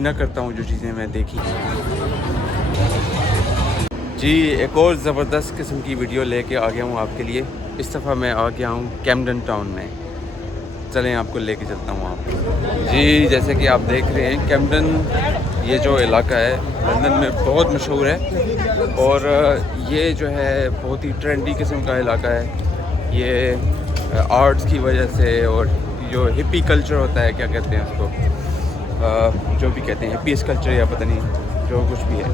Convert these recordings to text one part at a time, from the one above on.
ना करता हूँ जो चीज़ें मैं देखी। जी एक और ज़बरदस्त किस्म की वीडियो लेके आ गया हूँ आपके लिए। इस दफ़ा मैं आ गया हूँ कैम्डन टाउन में। चलें आपको लेके चलता हूँ आप। जी जैसे कि आप देख रहे हैं कैम्डन ये जो इलाका है लंदन में बहुत मशहूर है और ये जो है बहुत ही ट्रेंडी किस्म का इलाका है। ये आर्ट्स की वजह से और जो हिप्पी कल्चर होता है, क्या कहते हैं उसको, जो भी कहते हैं हिप्पीस कल्चर या पता नहीं जो कुछ भी है,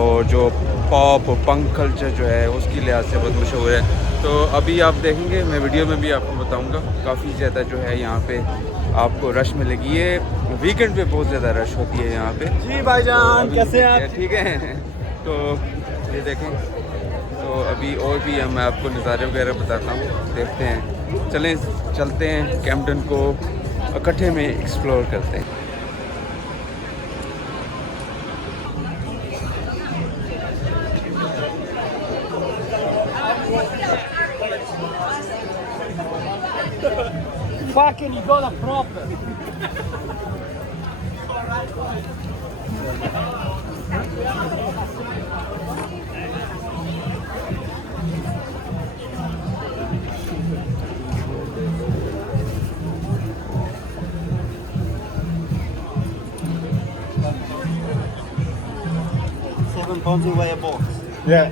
और जो पॉप और पंक कल्चर जो है उसकी लिहाज से बहुत मशहूर है। तो अभी आप देखेंगे, मैं वीडियो में भी आपको बताऊंगा, काफ़ी ज़्यादा जो है यहाँ पे आपको रश मिलेगी। ये वीकेंड पे बहुत ज़्यादा रश होती है यहाँ पे। जी भाईजान तो कैसे हैं आप? ठीक है। तो ये देखें, तो अभी और भी मैं आपको नज़ारे वगैरह बताता हूँ, देखते हैं। चलें चलते हैं कैम्डन को इकट्ठे में एक्सप्लोर करते हैं। Fucking you got a problem. £7 away a box. Yeah.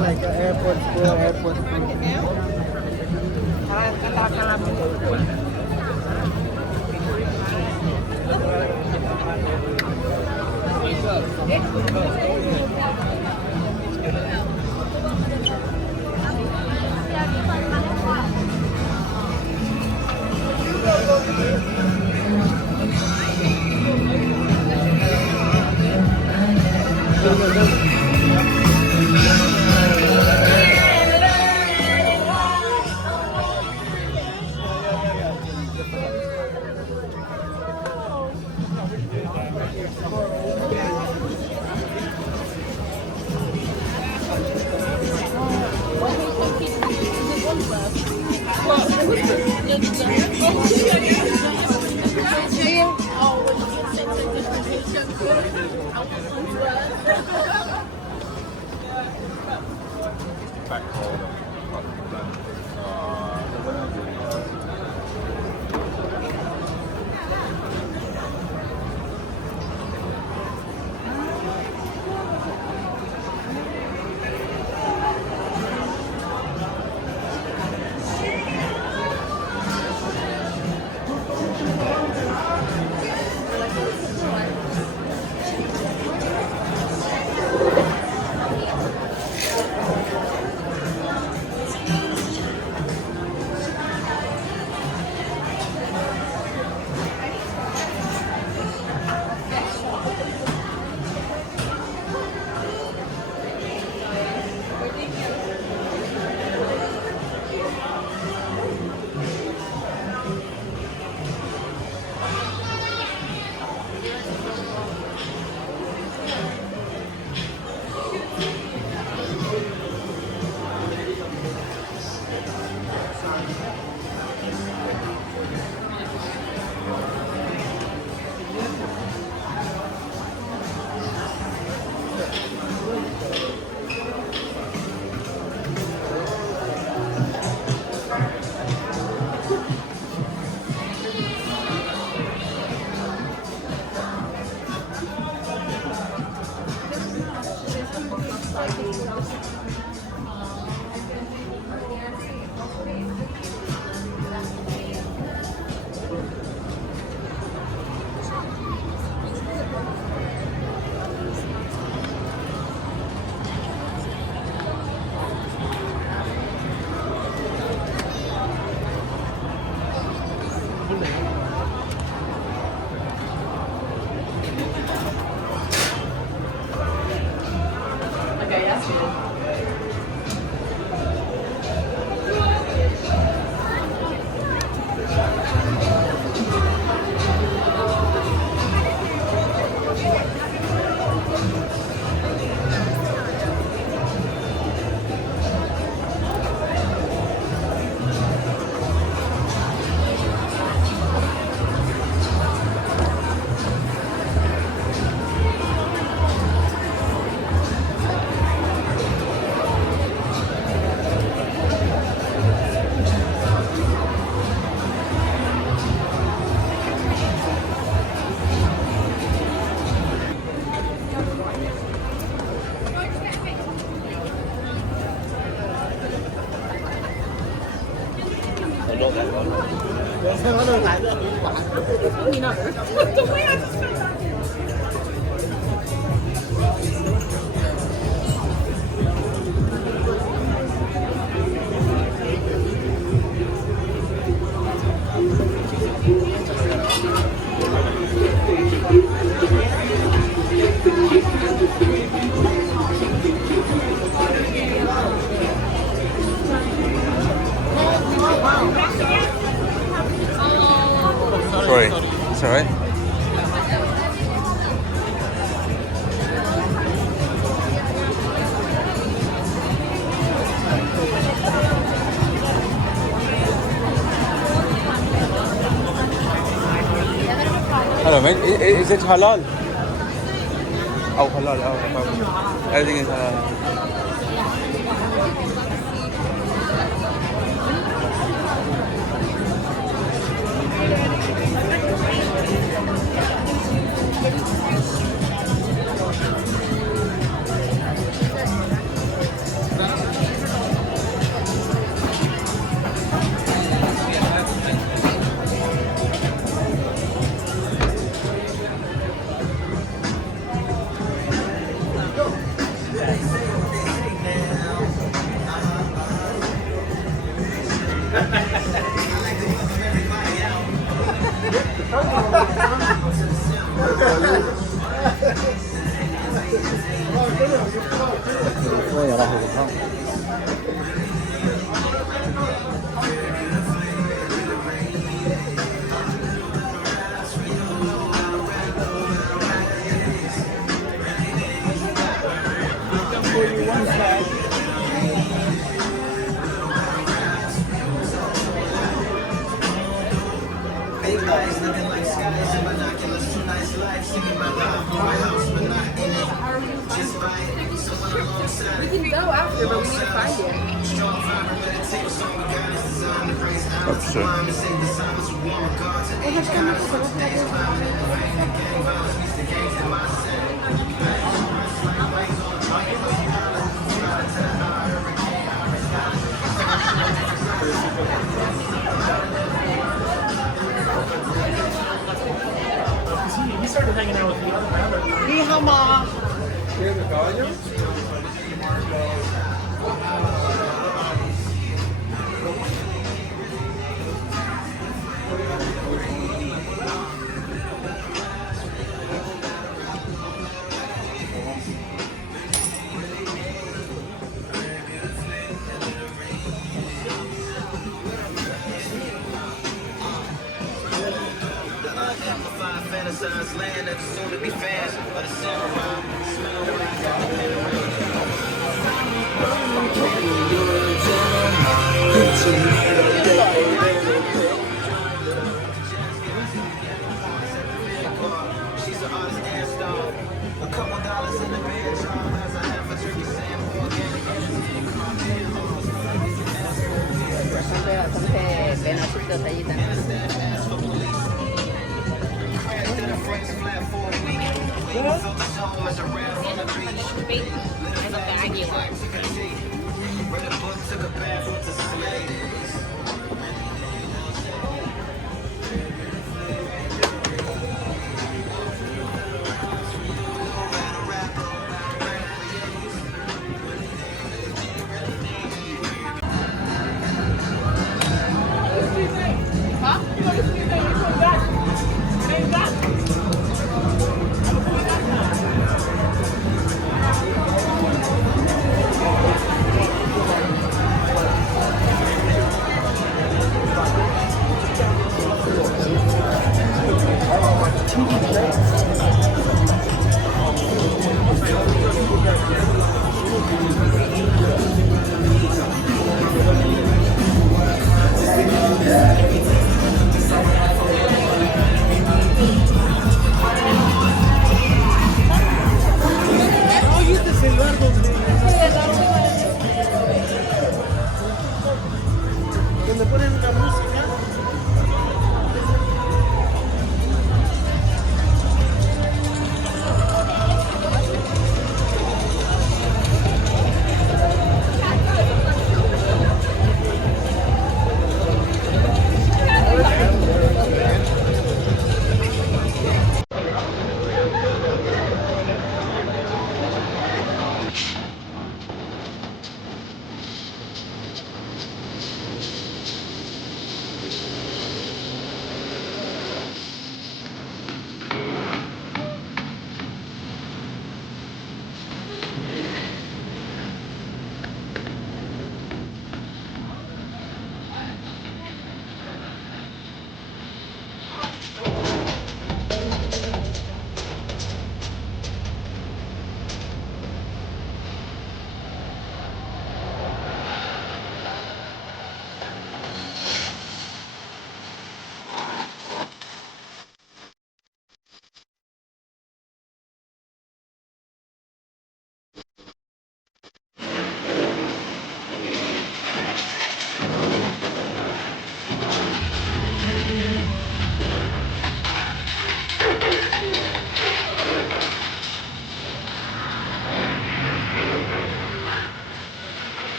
Like airport school, airport school. Sorry, it's alright. Hello, mate. Is it halal? Oh, halal. Oh, everything is halal. अच्छा He started hanging out with the other rabbit. pedacitos allí también.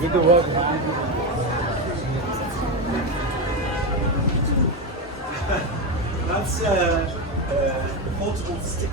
need to work. That's portable stick.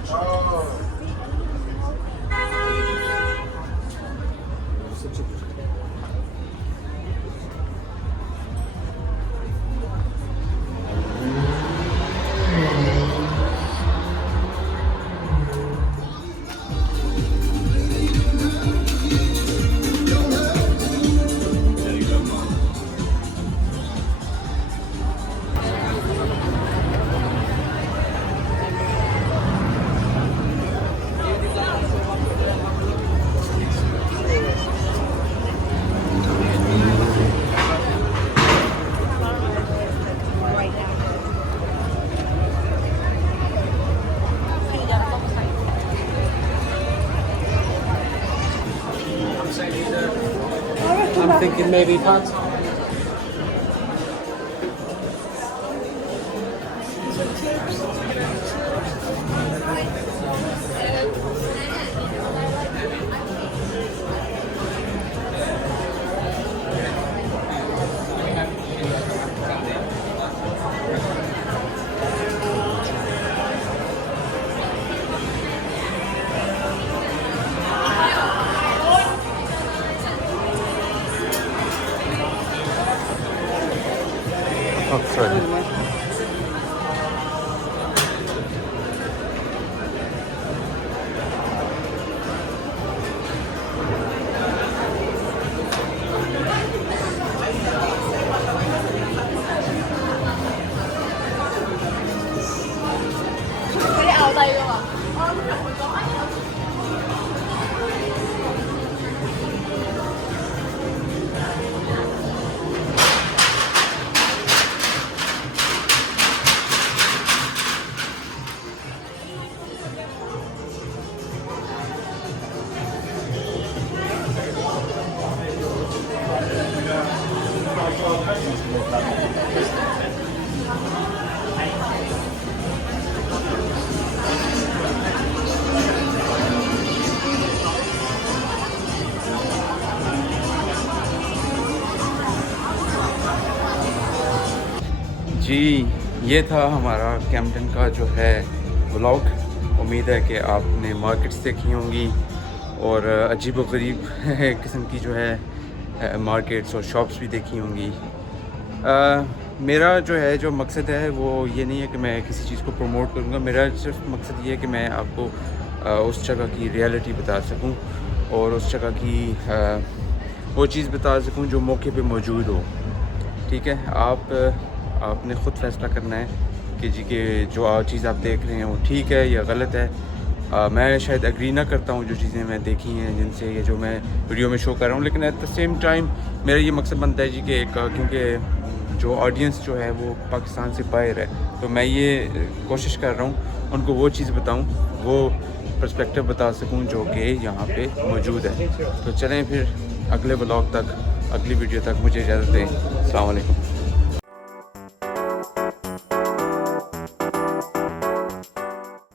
I'm thinking maybe pants. जी ये था हमारा कैम्पटन का जो है व्लॉग। उम्मीद है कि आपने मार्केट्स देखी होंगी और अजीब व गरीब किस्म की जो है मार्केट्स और शॉप्स भी देखी होंगी। मेरा जो है जो मकसद है वो ये नहीं है कि मैं किसी चीज़ को प्रमोट करूँगा। मेरा सिर्फ मकसद ये है कि मैं आपको उस जगह की रियलिटी बता सकूँ और उस जगह की वो चीज़ बता सकूँ जो मौके पे मौजूद हो। ठीक है, आपने ख़ुद फैसला करना है कि जी के जो चीज़ आप देख रहे हैं वो ठीक है या गलत है। मैं शायद एग्री ना करता हूँ जो चीज़ें मैं देखी हैं जिनसे ये जो मैं वीडियो में शो कर रहा हूँ, लेकिन एट द सेम टाइम मेरा ये मकसद बनता है जी कि क्योंकि जो ऑडियंस जो है वो पाकिस्तान से बाहर है, तो मैं ये कोशिश कर रहा हूँ उनको वो चीज़ बताऊँ, वो पर्सपेक्टिव बता सकूँ जो कि यहाँ पे मौजूद है। तो चलें फिर अगले व्लॉग तक, अगली वीडियो तक मुझे इजाज़त दें। अस्सलाम वालेकुम।